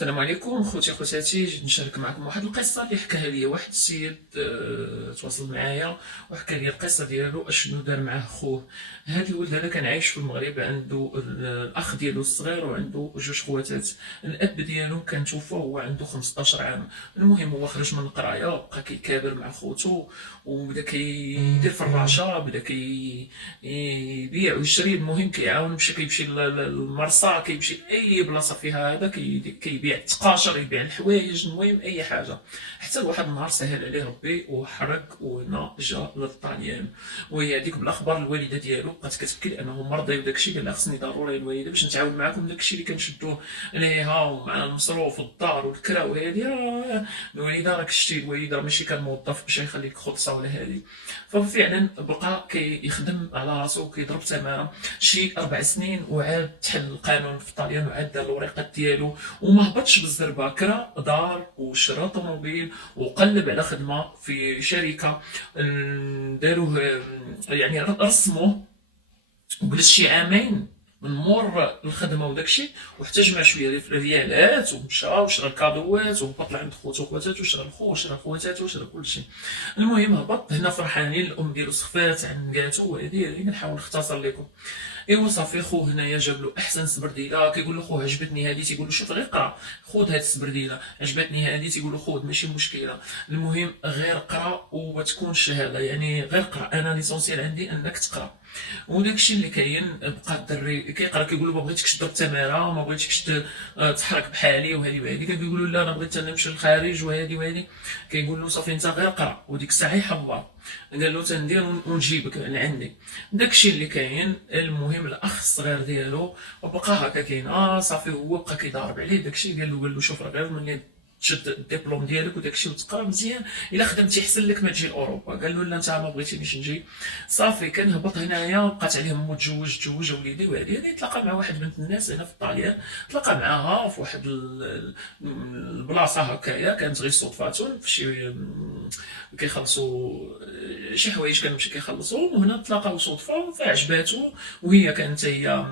السلام عليكم خوتي خواتاتي. جيت نشارك معكم واحد القصه اللي حكاها لي واحد السيد، تواصل معايا وحكى لي القصه ديالو اشنو دار معاه خوه. هذا الولد هذا كان عايش في المغرب، عنده الاخ ديالو الصغير وعنده جوج خواتات. الاب ديالو كان توفى وهو عنده 15 عام. المهم هو خرج من القرايه وبقى كيكابر مع خوتو وبدا كيدير في الراشا، بدا كيبيع ويشري. المهم كيعاون، كيمشي للمرصا، كيمشي لاي بلاصه فيها هذا، كيبيع التقاشر، يبيع الحوايج، المهم اي حاجه. حتى لواحد النهار سهل عليه ربي وحرق وهنا جا للطاليان. وهي هذيك بالاخبار الوالده ديالو بقات كتبكي لانه مرضي وداكشي. قال لها خصني ضروري الوالده باش نتعاون معاكم داكشي اللي كنشدوه عليها ومع المصروف والدار والكرا وهادي. الوالده راك شتي، الوالد راه ماشي كان موظف باش يخليك خلصه ولا هادي. ففعلا بقى كيخدم على راسو وكيضرب تماره شي 4 سنين وعاد تحل القانون في الطاليان وعاد دار الوريقات ديالو وما هبطش بالزربه. كرا دار وشرا طوموبيل وقلب على خدمه في شركه. داروه يعني رسموه وجلس شي عامين من مور الخدمه وداكشي، وحتى جمع شويه ريالات ومشى وشرا الكادوات وهبط لعند خوتو وخواتاتو وشرا الخو وشرا خواتاتو وشرا كلشي. المهم هبط هنا فرحانين، الام ديالو سخفات عنقاتو وهادي كنحاول نختصر لكم. ايوا صافي خوه هنايا جاب له احسن سبرديله، كيقول له خوه عجبتني هادي، تيقول له شوف غير قرا خذ هاد السبرديله، عجبتني هادي، تيقول له خذ ماشي مشكله، المهم غير قرا وتكون الشهاده، يعني غير قرا، انا ليسونسيال عندي انك تقرا. وداكشي اللي كاين. بقى الدري كيقرا كيقول له ما بغيتكش تضرب تماره وما بغيتكش تحرك بحالي وهادي وهادي. كيقول له لا انا بغيت نمشي للخارج وهادي وهادي. كيقول له صافي انت غير قرا وديك الساعه يحضر. قال له تندير ونجيبك لعندي. داكشي اللي كاين. المهم الاخ الصغير ديالو وبقى هكا كاين صافي هو بقى كيضارب عليه. داكشي قال له شوف راه غير ملي تشد الدبلوم ديالك وداكشي وتقرا مزيان، الا خدمتي حسن لك ما تجي لاوروبا. قال له لا انت ما بغيتينيش نجي. صافي كنهبط هنايا، بقات عليه مو تزوج وليدي وهادي. تلاقى مع واحد بنت الناس هنا في الطاليان، تلاقى معاها في واحد البلاصه هكايا، كانت غير صدفه في شي كيخلصوا شي حوايج كانوا كيخلصوا، وهنا تلاقاو صدفه فعجباتو. وهي كانت هي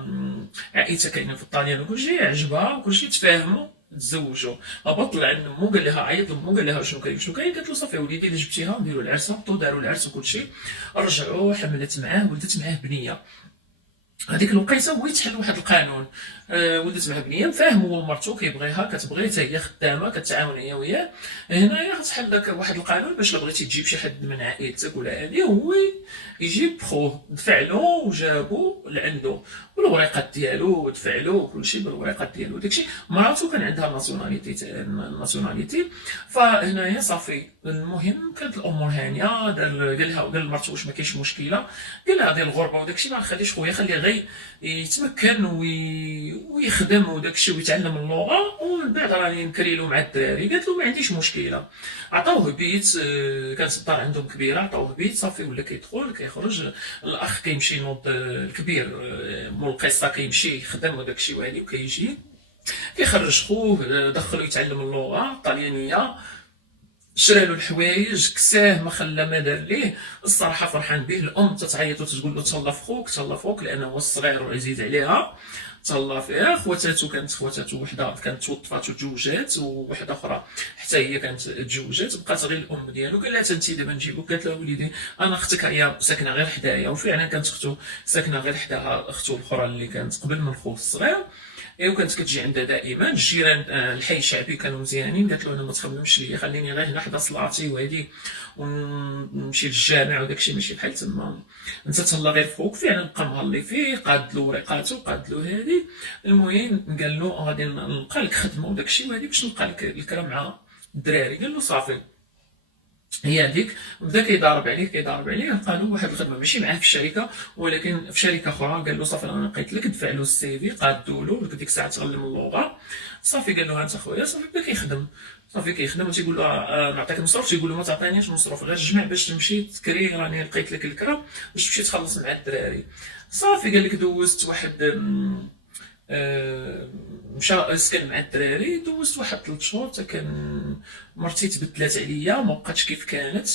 عائلتها كاينه في الطاليان وكلشي عجبها وكلشي تفاهموا تزوجوا. هبط لعند مو قال لها، عيط لمو قال لها شنو كاين شنو كاين. قالت له صافي وليدي الا جبتيها نديروا العرس. هبطوا داروا العرس وكلشي، رجعوا حملت معاه ولدت معاه بنيه. هذيك الوقيته هو يتحل واحد القانون. ولدت مع بنيه فاهم، هو مرتو كيبغيها كتبغي حتى هي خدامه كتعاون هي وياه. هنايا غتحل داك واحد القانون باش لا بغيتي تجيب شي حد من عائلتك ولا هادي، هو يجيب خوه. دفع له وجابو لعندو بالوريقات ديالو، دفع له وكلشي بالوريقات ديالو. داكشي مراتو كان عندها الناسيوناليتي. فهنايا صافي المهم كانت الامور هانيه. قال لمرتو واش ما كاينش مشكله. قال لها هذه الغربه وداكشي ما نخليش خويا، خليه غير يتمكن ويخدم وداكشي ويتعلم اللغه ومن بعد راني نكريلو مع الدراري. قالت له ما عنديش مشكله. عطاوه بيت، كانت الدار عندهم كبيره، عطاوه بيت صافي ولا كيدخل كيخرج. الاخ كيمشي ينوض الكبير مول القصه كيمشي يخدم وداكشي وهادي وكيجي كيخرج خوه، دخلو يتعلم اللغه الطليانيه، شرى له الحوايج، كساه، ما خلى ما دار ليه. الصراحه فرحان به. الام تتعيط وتقول له تهلا في خوك تهلا في خوك، لانه هو الصغير وعزيز عليها. تهلا فيه. خواتاتو وحده كانت توظفات وتزوجات، ووحده اخرى حتى هي كانت تزوجات. بقات غير الام ديالو. قال لها انت دابا نجيبوك. قالت له وليدي انا اختك هي ساكنه غير حدايا. وفعلا كانت اختو ساكنه غير حداها، اختو الاخرى اللي كانت قبل من خوه الصغير. وكانت كتجي عندها دائما. الجيران الحي الشعبي كانوا مزيانين. قالت له انا ما تخممش ليا، خليني غير هنا حدا صلاتي وهادي ونمشي للجامع وداكشي ماشي بحال تما. انت تهلا غير فوق. فعلا بقى مهلي فيه، قاد له وريقاتو قاد له هادي. المهم قال له غادي نلقى لك خدمه وداكشي وهادي باش نلقى لك الكرا مع الدراري. قال له صافي. هي هذيك بدا كيضارب عليه لقى له واحد الخدمه ماشي معاه في الشركه ولكن في شركه اخرى. قال له صافي انا لقيت لك، دفع له السي في قادو له ديك الساعه تعلم اللغه. صافي قال له انت خويا. صافي بدا كيخدم. وتيقول له نعطيك مصروف. تيقول له ما تعطينيش مصروف، غير جمع باش تمشي تكري، راني لقيت لك الكرا باش تمشي تخلص مع الدراري. صافي قال لك دوزت واحد مشى سكن مع الدراري. دوزت واحد 3 شهور حتى كان مرتي تبدلات عليا، ما بقاتش كيف كانت.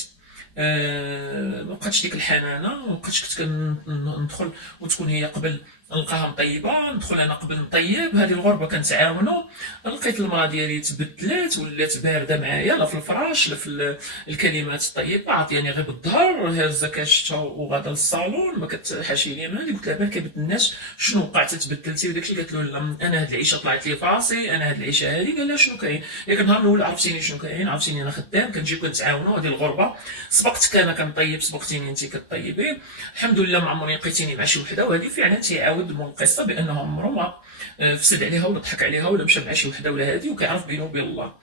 ما بقاتش ديك الحنانه، ما بقاتش كنت كندخل وتكون هي قبل نلقاها مطيبه، ندخل انا قبل نطيب. هذه الغربه كنتعاونوا. لقيت المراه ديالي تبدلات ولات بارده معايا، لا في الفراش لا في الكلمات الطيبه، عطياني غير بالظهر، هازه كاشتا وغادا للصالون، ما كتحاشي لي مالي. قلت لها بالك بدلناش شنو وقع تتبدلتي وداكشي. قالت له لا، انا هاد العيشه طلعت لي في راسي، انا هاد العيشه هادي. قال لها شنو كاين؟ ياك النهار الاول عرفتيني شنو كاين، عرفتيني انا خدام، كنجيو كنتعاونوا. هذه الغربه سبقتك انا كنطيب، سبقتيني انت كطيبي. الحمد لله ما عمرني لقيتيني مع شي وحده. وهذه فعلا تيعاود من القصه بانه عمره ما فسد عليها ولا ضحك عليها ولا مشى مع شي وحده ولا هادي، وكيعرف بينه وبين الله.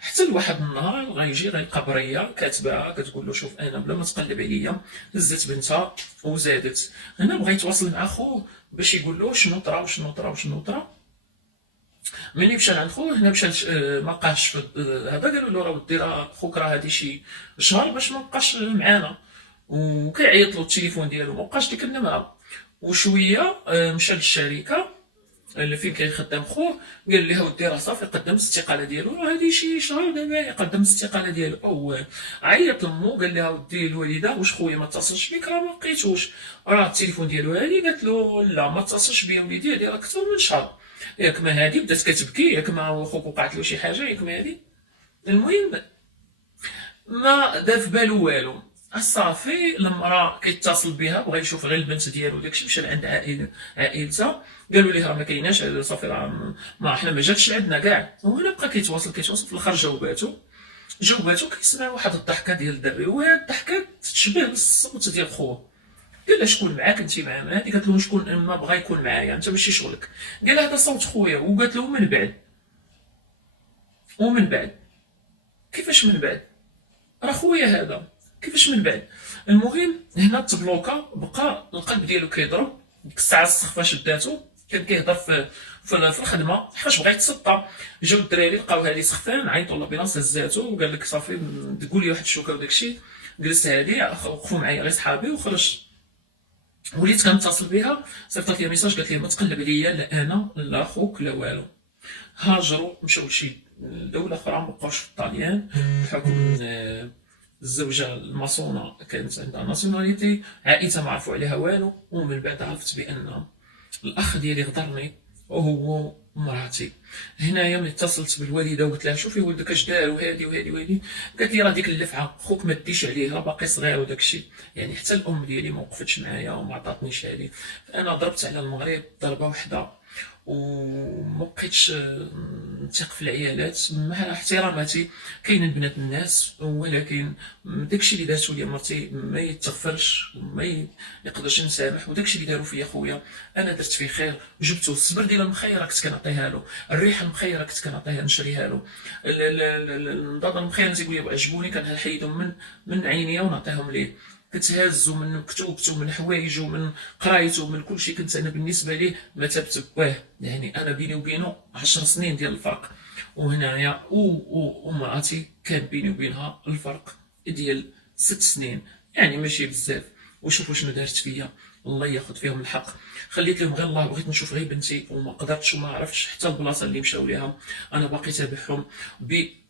حتى لواحد النهار غيجي غيلقى بريه كاتبه كتقول له شوف انا بلا ما تقلب عليا هزت بنتها وزادت. هنا بغى يتواصل مع خوه باش يقول له شنو طرا وشنو طرا وشنو طرا. ملي مشى لعند خوه هنا مشى ما بقاش هذا. قالوا له راه ودي راه خوك راه هادي شي شهر باش ما بقاش معانا، وكيعيط له التليفون ديالو ما بقاش يكلم معاه. وشويه مشى للشركه اللي فين كيخدم خوه، قال لها ودي راه صافي قدم الاستقاله ديالو، راه هادي شي شهر دابا يقدم الاستقاله ديالو. او عيط لمو قال لها ودي الوالده واش خويا ما اتصلش بك؟ راه ما لقيتوش، راه التليفون ديالو هادي. قالت له لا ما اتصلش بيا وليدي، هادي راه اكثر من شهر. ياك ما هادي بدات كتبكي، ياك ما خوك وقعت له شي حاجه، ياك ما هادي. المهم ما دار في بالو والو. صافي المراه كيتصل بها بغى يشوف غير البنت ديالو داكشي، مشى لعند عائلتها قالوا ليه راه ما كايناش، صافي راه ما حنا ما جاتش لعندنا كاع. وهنا بقى كيتواصل في الاخر جاوباتو كيسمع واحد الضحكه ديال الدري، وهاد الضحكه تشبه بالصوت ديال خوه. قال لها شكون معاك انت مع هادي؟ قالت له شكون ما بغى يكون معايا، انت ماشي شغلك. قال لها هذا صوت خويا. وقالت له من بعد كيفاش من بعد؟ راه خويا هذا، كيفاش من بعد؟ المهم هنا تبلوكا، بقى القلب ديالو كيضرب. ديك الساعه السخفه شداتو، كان كيهضر في الخدمه حيتاش بغا يتصدى. جاو الدراري لقاو هادي سخفان، عيطوا لابيلاص هزاتو وقال لك صافي تقول لي واحد الشوكه وداكشي. جلست هادي وقفوا معايا غير صحابي وخرج. وليت كنتصل بها، صيفطت لي ميساج قالت لي ما تقلب عليا لا انا لا خوك لا والو. هاجروا مشاو لشي دوله اخرى، مبقاوش في الطاليان بحكم الزوجه الماسونه كانت عندها ناسيوناليتي، عائلتها ما عرفوا عليها والو. ومن بعد عرفت بان الاخ ديالي غدرني وهو مراتي. هنايا ملي اتصلت بالوالده وقلت لها شوفي ولدك اش دار وهادي وهادي وهادي، قالت لي راه ديك اللفعه خوك ما ديش عليه، راه باقي صغير وداكشي. يعني حتى الام ديالي ما وقفتش معايا وما عطاتنيش هادي. فانا ضربت على المغرب ضربه واحده، وما بقيتش نثق في العيالات مع احتراماتي. كاينين بنات الناس، ولكن داكشي اللي دارتو ليا مرتي ما يتغفرش وما يقدرش نسامح. وداكشي اللي دارو فيا خويا انا درت فيه خير وجبتو. الصبر ديال المخيره كنت كنعطيها له، الريحه المخيره كنت كنعطيها نشريها له، النضاضه المخيره تيقول لي عجبوني كنحيدهم من عينيا ونعطيهم ليه. كتهازو من كتوبته من حوايجو من قرايته من كل شيء. كنت انا بالنسبه ليه مثابه باه، يعني انا بيني وبينه 10 سنين ديال الفرق. وهنايا ومراتي كان بيني وبينها الفرق ديال 6 سنين، يعني ماشي بزاف. وشوفوا شنو دارت فيا، الله ياخذ فيهم الحق. خليت لهم غير الله، بغيت نشوف غير بنتي وما قدرتش وما عرفتش حتى البلاصه اللي مشاو ليها. انا باقي تابعهم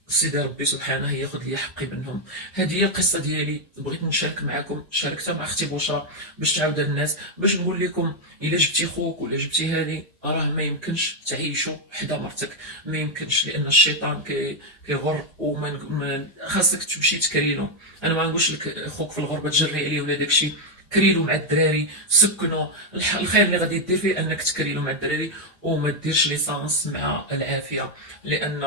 سيدي ربي سبحانه ياخذ لي حقي منهم. هذه هي القصه ديالي، بغيت نشارك معكم، شاركتها مع اختي بشرى باش تعاود الناس، باش نقول لكم الا جبتي خوك ولا جبتي هذه راه ما يمكنش تعيشوا حدا مرتك، ما يمكنش، لان الشيطان كيغر. وما خاصك تمشي تكرينو. انا ما نقولش لك خوك في الغربه تجري عليه ولا داكشي، كريلو مع الدراري، سكنوا. الخير اللي غادي دير فيه انك تكريلو مع الدراري وما ديرش ليسانس مع العافيه. لان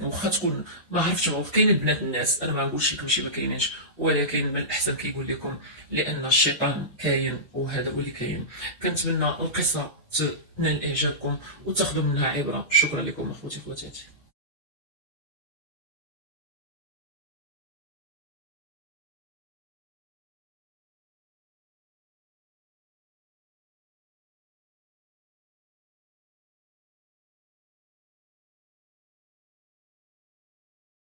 واخا تكون ما عرفتش كاين البنات الناس، انا ما نقولش لكم شي ما كاينينش، ولكن من الاحسن كيقول لكم لان الشيطان كاين وهذا هو اللي كاين. كنتمنى القصه تنال اعجابكم وتاخذوا منها عبره. شكرا لكم اخوتي خواتاتي.